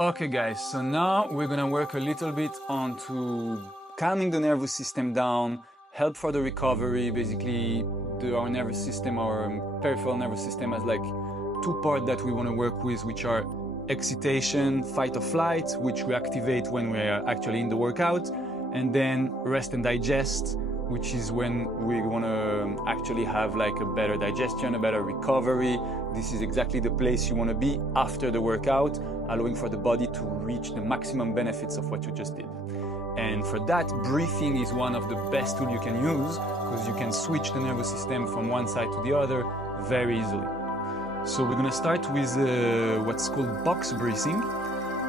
Okay guys, so now we're gonna work a little bit on to calming the nervous system down, help for the recovery. Basically, our nervous system, our peripheral nervous system has like two parts that we want to work with, which are excitation, fight or flight, which we activate when we are actually in the workout, and then rest and digest, which is when we want to actually have like a better digestion, a better recovery. This is exactly the place you want to be after the workout, allowing for the body to reach the maximum benefits of what you just did. And for that, breathing is one of the best tools you can use, because you can switch the nervous system from one side to the other very easily. So we're gonna start with what's called box breathing.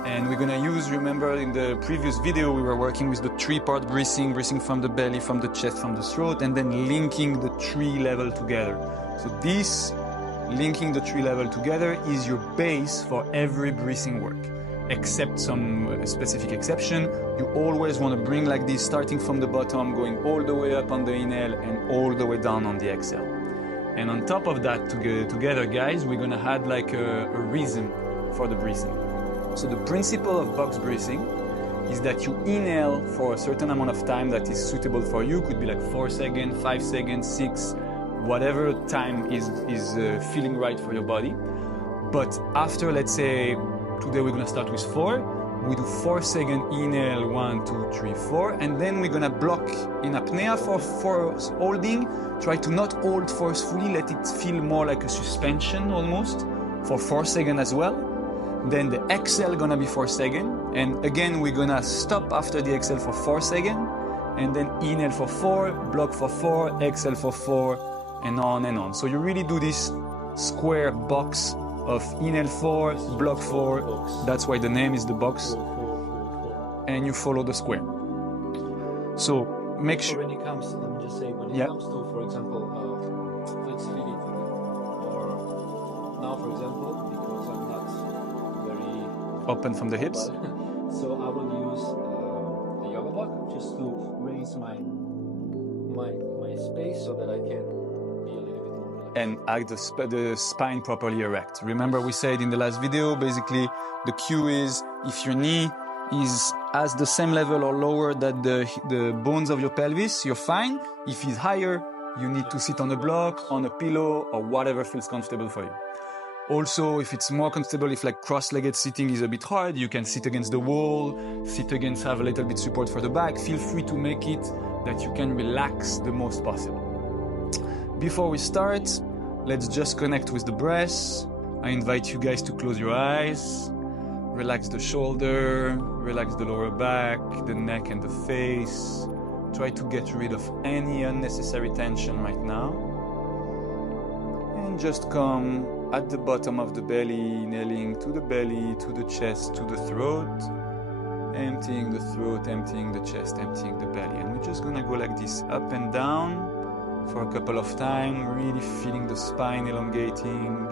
And we're gonna use, remember in the previous video, we were working with the three-part breathing, breathing from the belly, from the chest, from the throat, and then linking the three levels together. So this, linking the three levels together, is your base for every breathing work. Except some specific exception, you always want to bring like this, starting from the bottom, going all the way up on the inhale and all the way down on the exhale. And on top of that, together guys, we're gonna add like a rhythm for the breathing. So the principle of box breathing is that you inhale for a certain amount of time that is suitable for you. Could be like 4 seconds, 5 seconds, 6, whatever time is feeling right for your body. But after, let's say, today we're gonna start with 4. We do 4 second inhale, 1, 2, 3, 4, and then we're gonna block in apnea for holding. Try to not hold forcefully, let it feel more like a suspension almost, for 4 seconds as well. Then the exhale gonna be 4 seconds, and again we're gonna stop after the exhale for 4 seconds, and then inhale for 4, block for 4, exhale for 4, and on and on. So you really do this square box of inhale 4, block 4, that's why the name is the box, and you follow the square. So make sure when it comes, let me just say, when it comes to, for example, flexibility, or now, for example, because I'm not very open from the hips, so I will use the yoga block just to raise my space so that I can be a little bit more relaxed. And act the spine properly erect. Remember we said in the last video, basically the cue is if your knee is at the same level or lower than the bones of your pelvis, you're fine. If it's higher, you need to sit on a block, on a pillow, or whatever feels comfortable for you. Also, if it's more comfortable, if like cross-legged sitting is a bit hard, you can sit against the wall, sit against, have a little bit support for the back. Feel free to make it that you can relax the most possible. Before we start, let's just connect with the breath. I invite you guys to close your eyes, relax the shoulder, relax the lower back, the neck and the face. Try to get rid of any unnecessary tension right now. And just come at the bottom of the belly, inhaling to the belly, to the chest, to the throat, emptying the throat, emptying the chest, emptying the belly. And we're just gonna go like this, up and down for a couple of times, really feeling the spine elongating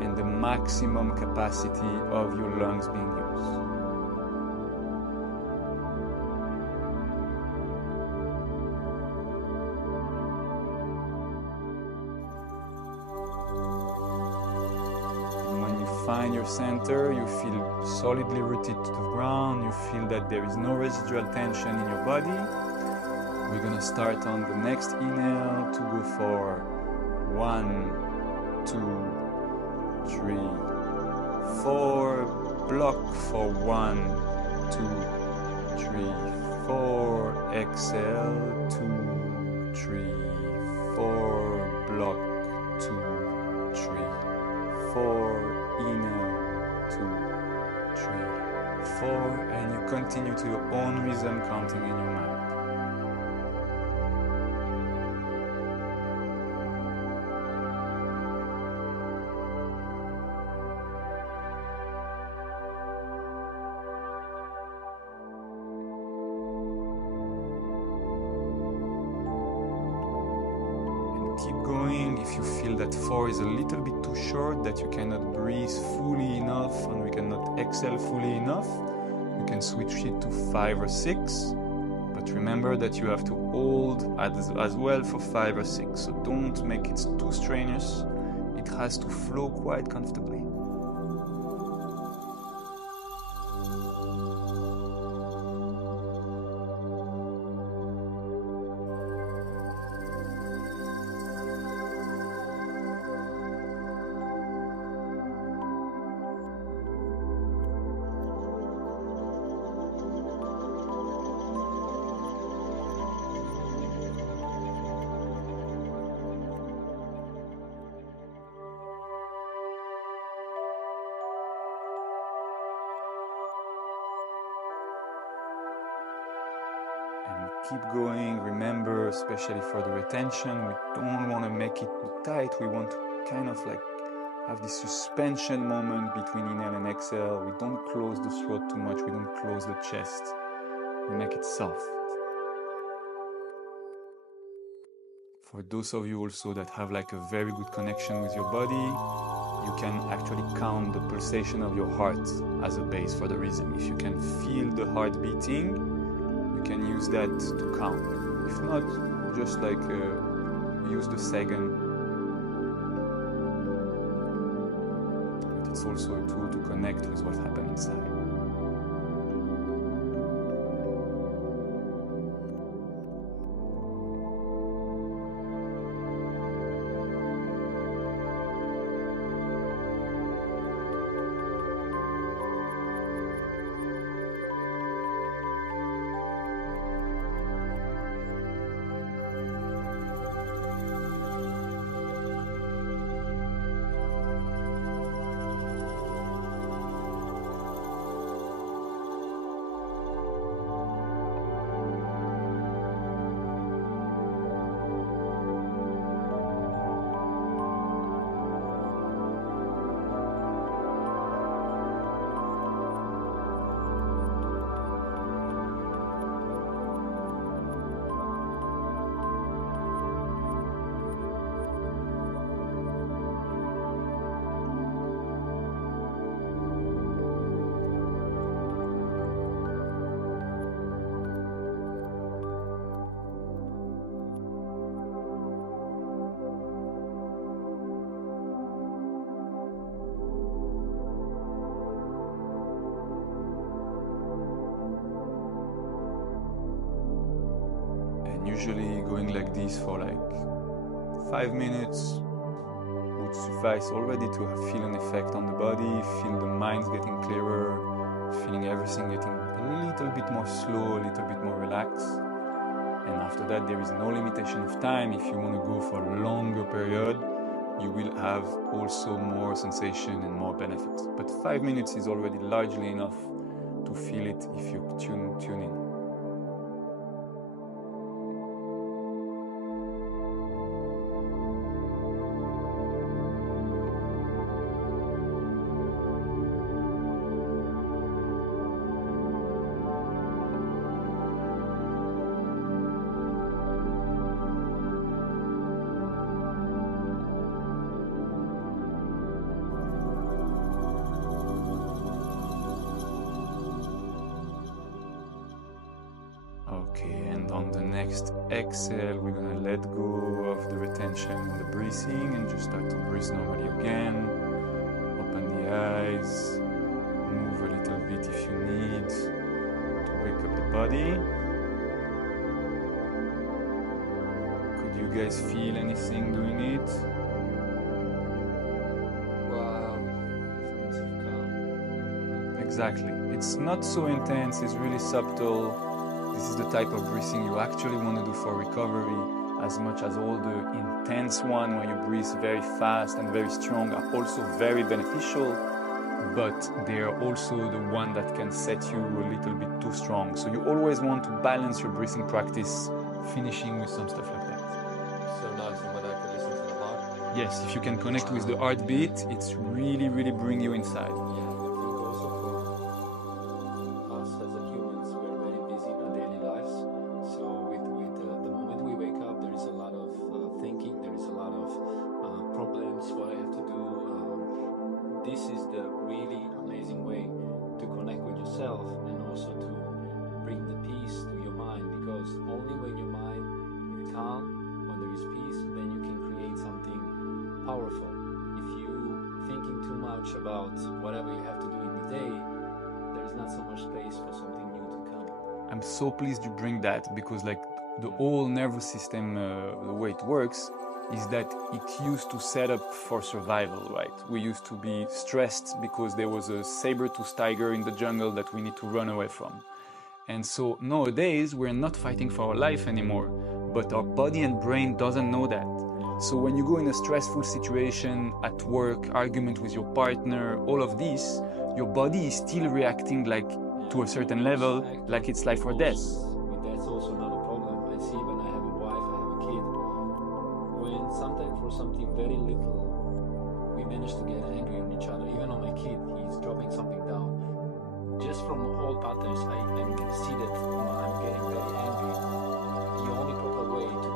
and the maximum capacity of your lungs being used. Find your center, you feel solidly rooted to the ground, you feel that there is no residual tension in your body. We're gonna start on the next inhale to go for 1, 2, 3, 4, block for 1, 2, 3, 4, exhale, 2, 3, 4, block, 2, 3, 4, inhale, 2, 3, 4, and you continue to your own rhythm, counting in your mind. Keep going. If you feel that 4 is a little bit too short, that you cannot breathe fully enough and we cannot exhale fully enough, you can switch it to 5 or 6. But remember that you have to hold as well for 5 or 6. So don't make it too strenuous. It has to flow quite comfortably. keep going. Remember, especially for the retention, we don't want to make it too tight. We want to kind of like have this suspension moment between inhale and exhale. We don't close the throat too much. We don't close the chest. We make it soft. For those of you also that have like a very good connection with your body, you can actually count the pulsation of your heart as a base for the rhythm. If you can feel the heart beating, you can use that to count. If not, just like use the second. But it's also a tool to connect with what happened inside. Usually going like this for like 5 minutes would suffice already to feel an effect on the body, feel the mind getting clearer, feeling everything getting a little bit more slow, a little bit more relaxed. And after that, there is no limitation of time. If you want to go for a longer period, you will have also more sensation and more benefits. But 5 minutes is already largely enough to feel it if you tune in. Okay, and on the next exhale, we're gonna let go of the retention and the breathing and just start to breathe normally again. Open the eyes, move a little bit if you need to wake up the body. Could you guys feel anything doing it? Wow, sense of calm. Exactly. It's not so intense, it's really subtle. This is the type of breathing you actually want to do for recovery, as much as all the intense one where you breathe very fast and very strong are also very beneficial, but they are also the one that can set you a little bit too strong. So you always want to balance your breathing practice, finishing with some stuff like that. So nice, and when I could listen to the heart. Yes, if you can connect with the heartbeat, it's really bring you inside. Yeah, I think also for us as a humans, we're very busy in our daily lives. So with the moment we wake up, there is a lot of thinking, there is a lot of problems, what I have to do. This is the really amazing way to connect with yourself and also to bring the peace to your mind, because only when your mind is calm, when there is peace, then you can create something powerful. If you thinking too much about whatever you have to do in the day, there is not so much space for something new to come. I'm so pleased you bring that, because like the whole nervous system, the way it works is that it used to set up for survival, right? We used to be stressed because there was a saber-toothed tiger in the jungle that we need to run away from. And so nowadays we're not fighting for our life anymore, but our body and brain doesn't know that. So when you go in a stressful situation at work, argument with your partner, all of this, your body is still reacting like to a certain level, like it's life or death. That's also not a problem. something very little, we manage to get angry on each other. Even on my kid, he's dropping something down. Just from old patterns, I see that I'm getting very angry. The only proper way to